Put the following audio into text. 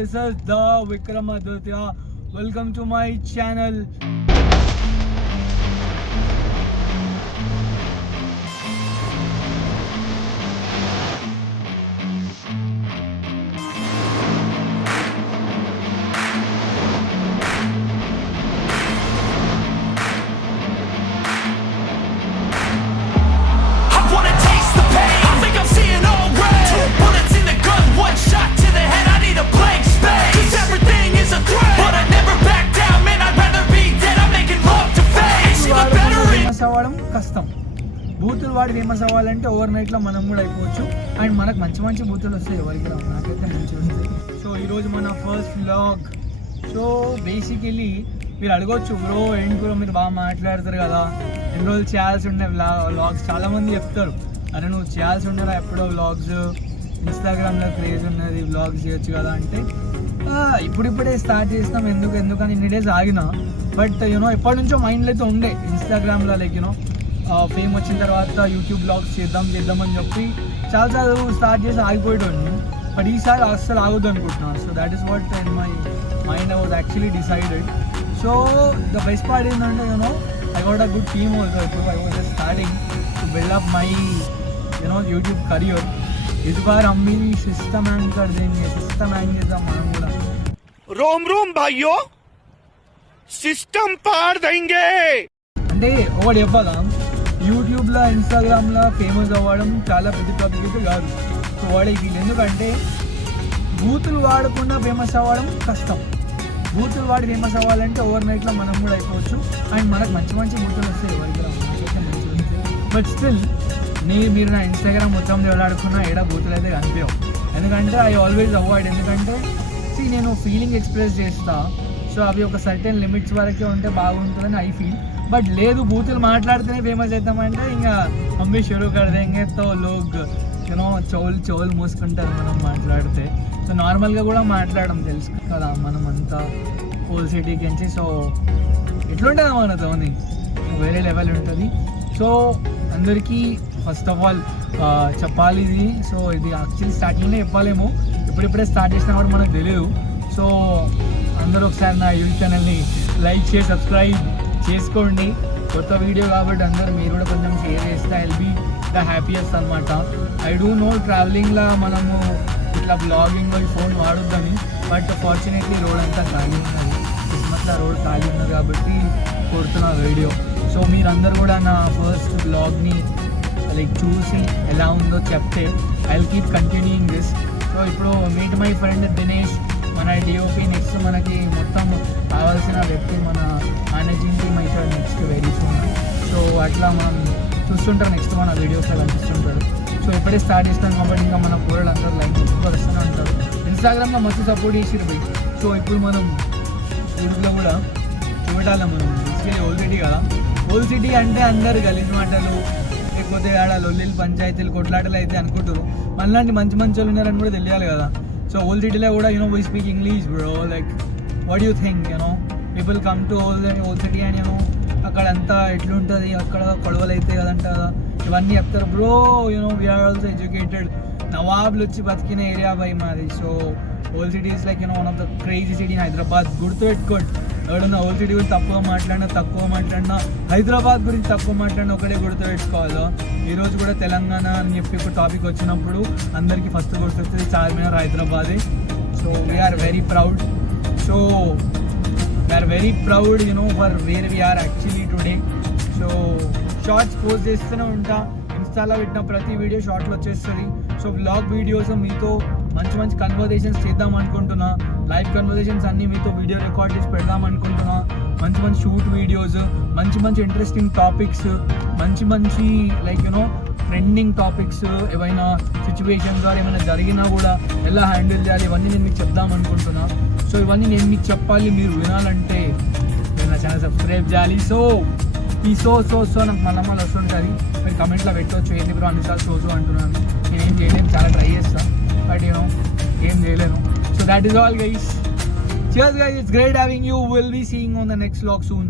this is the Vikramaditya. Welcome to my channel. అవ్వడం కష్టం. బూతులు వాడి ఫేమస్ అవ్వాలంటే ఓవర్ నైట్లో మనం కూడా అయిపోవచ్చు. అండ్ మనకు మంచి మంచి బూతులు వస్తాయి, ఎవరికి రావు, నాకైతే మంచి వస్తాయి. సో ఈరోజు మన ఫస్ట్ వ్లాగ్. సో బేసికలీ మీరు అడగొచ్చు, బ్రో ఏంటి బ్రో మీరు బాగా మాట్లాడతారు కదా, ఎన్ని రోజులు చేయాల్సి ఉండే వ్లాగ్స్. చాలామంది చెప్తారు, అరే నువ్వు చేయాల్సి ఉండరా ఎప్పుడో వ్లాగ్స్, ఇన్స్టాగ్రామ్లో క్రేజ్ ఉన్నది, వ్లాగ్స్ చేయొచ్చు కదా అంటే ఇప్పుడిప్పుడే స్టార్ట్ చేసినాం. ఎందుకని ఇన్ని డేస్ ఆగినా. బట్ యూనో ఎప్పటి నుంచో మైండ్లో అయితే ఉండే ఇన్స్టాగ్రామ్లో లైక్ యూనో ఫేమ్ వచ్చిన తర్వాత యూట్యూబ్ బ్లాగ్స్ చేద్దామని చెప్పి చాలా స్టార్ట్ చేసి ఆగిపోయేటోండి. బట్ ఈసారి అస్సలు ఆగొద్దు అనుకుంటున్నాను. So that is what in my mind I was actually decided. So the best part ఏంటంటే you know I got a good team also. ఇప్పుడు I was just starting to build up my you know YouTube career. इस बार हम भी system hang कर देंगे, system hang చేద్దాం మనం కూడా. रोम रोम भाइयों, సిస్టమ్ పార్ దేంగే అంటే ఒకటి చెప్పాలా, యూట్యూబ్లో ఇన్స్టాగ్రామ్లో ఫేమస్ అవ్వడం చాలా పెద్ద టాపిక్ అయితే కాదు. సో వాడికి ఎందుకంటే బూతులు వాడకుండా ఫేమస్ అవ్వడం కష్టం. బూతులు వాడి ఫేమస్ అవ్వాలంటే ఓవర్ నైట్లో మనం కూడా అయిపోవచ్చు. అండ్ మనకు మంచి మంచి బూతులు వస్తాయి, ఎవరికి రావు, నాకైతే మంచి వస్తాయి. బట్ స్టిల్ మీరు నా ఇన్స్టాగ్రామ్ మొత్తం ఎవడాడుకున్నా ఏడా బూతులు అయితే కనిపించవు. ఎందుకంటే ఐ ఆల్వేస్ అవాయిడ్. ఎందుకంటే నేను ఫీలింగ్ ఎక్స్ప్రెస్ చేస్తా. సో అవి ఒక సర్టెన్ లిమిట్స్ వరకే ఉంటే బాగుంటుందని ఐ ఫీల్. బట్ లేదు, బూతులు మాట్లాడితేనే ఫేమస్ అవుతామంటే ఇంకా మమ్మీ షురూ కడదేంగే తో లోగ్ యూనో చౌల్ మూసుకుంటారు మనం మాట్లాడితే. సో నార్మల్గా కూడా మాట్లాడడం తెలుసు కదా మనం అంతా హోల్ సిటీకి నుంచి. సో ఎట్లుంటుంది మనతోని వేరే లెవెల్ ఉంటుంది. సో అందరికీ ఫస్ట్ ఆఫ్ ఆల్ చెప్పాలి ఇది. సో ఇది యాక్చువల్లీ స్టార్టింగ్లో చెప్పాలేమో, ఇప్పుడిప్పుడే స్టార్ట్ చేసినా కూడా మనకు తెలియదు. సో అందరూ ఒకసారి నా యూట్యూబ్ ఛానల్ని లైక్ చేసి సబ్స్క్రైబ్ చేసుకోండి. కొత్త వీడియో కాబట్టి అందరూ మీరు కూడా కొంచెం షేర్ చేస్తే I will be the happiest అనమాట. ఐ డూ నో ట్రావెలింగ్లో మనము ఇట్లా బ్లాగింగ్లో ఈ ఫోన్ వాడొద్దని. బట్ ఫార్చునేట్లీ రోడ్ అంతా ఖాళీ ఉన్నది, కిస్మత్లో రోడ్ ఖాళీ ఉన్నది కాబట్టి కొడుతున్న వీడియో. సో మీరందరూ కూడా నా ఫస్ట్ బ్లాగ్ని లైక్ చూసి ఎలా ఉందో చెప్తే I will keep continuing this. So ఇప్పుడు మీట్ మై ఫ్రెండ్ దినేష్, మన డిఓపి. నెక్స్ట్ మనకి మొత్తం కావాల్సిన వ్యక్తి మన మేనేజింగ్ టీమ్ అయితే నెక్స్ట్ వెరీ సూన్. సో అట్లా మనం చూస్తుంటారు, నెక్స్ట్ మన వీడియోస్లో కనిపిస్తుంటారు. సో ఇప్పుడే స్టార్ట్ చేస్తాం కాబట్టి ఇంకా మన కూరలు అందరూ లైక్ వస్తూనే ఉంటారు. ఇన్స్టాగ్రామ్లో మస్తు సపోర్ట్ చేసిరు పోయి. సో ఇప్పుడు మనం యూట్యూబ్లో కూడా చూడాలి. మనం బేసికలీ ఓల్డ్ సిటీ కదా, ఓల్డ్ సిటీ అంటే అందరు గలీజ్ మాటలు లేకపోతే ఆడ లొల్లిలు పంచాయతీలు కొట్లాటలు అయితే అనుకుంటారు. మనలాంటి మంచి వాళ్ళు ఉన్నారని కూడా తెలియాలి కదా. సో ఓల్డ్ సిటీలో కూడా you know we speak English bro. Like what you think you know people come to old city and you know అక్కడంతా ఎట్లుంటుంది, అక్కడ గొడవలు అయితే కదంట కదా, ఇవన్నీ చెప్తారు bro. You know we are also educated. నవాబ్లు వచ్చి బతికిన ఏరియా బై మాది. So old city is like you know one of the crazy city in Hyderabad. గుర్తుపెట్టుకోండి, ఎవడన్నా ఓల్డ్ సిటీ గురించి తక్కువ మాట్లాడినా హైదరాబాద్ గురించి తక్కువ మాట్లాడినా ఒకటే గుర్తుపెట్టుకోవాలి. ఈరోజు కూడా తెలంగాణ అని చెప్పి ఒక టాపిక్ వచ్చినప్పుడు అందరికీ ఫస్ట్ గుర్తొచ్చేది చార్మినార్, హైదరాబాదే. So we're very proud. So we're very proud you know for where we're actually today. So shorts post చేస్తూనే ఉంటా, ఇన్స్టాలో పెట్టిన ప్రతి వీడియో షార్ట్లో వచ్చేస్తుంది. సో వ్లాగ్ వీడియోస్ మీతో మంచి కన్వర్జేషన్స్ చేద్దాం అనుకుంటున్నా. లైవ్ కన్వర్జేషన్స్ అన్నీ మీతో వీడియో రికార్డ్ చేసి పెడదాం అనుకుంటున్నా. మంచి షూట్ వీడియోస్, మంచి ఇంట్రెస్టింగ్ టాపిక్స్, మంచి లైక్ యూనో ట్రెండింగ్ టాపిక్స్, ఏవైనా సిచ్యువేషన్స్ ద్వారా ఏమైనా జరిగినా కూడా ఎలా హ్యాండిల్ చేయాలి, ఇవన్నీ నేను మీకు చెప్దాం అనుకుంటున్నా. సో ఇవన్నీ నేను మీకు చెప్పాలి, మీరు వినాలంటే మీరు నా ఛానల్ సబ్స్క్రైబ్ చేయాలి. సో ఈ సో నాకు మళ్ళీ వస్తుంటుంది. మీరు కమెంట్లో పెట్టవచ్చు, ఏంటి బ్రో అన్నిసార్లు సో అంటున్నాను. నేను ఏం చేయలేను, చాలా ట్రై చేస్తాను, బట్ యూనో ఏం చేయలేను. So that is all guys. Cheers guys, it's great having you. We'll be seeing on the next vlog soon.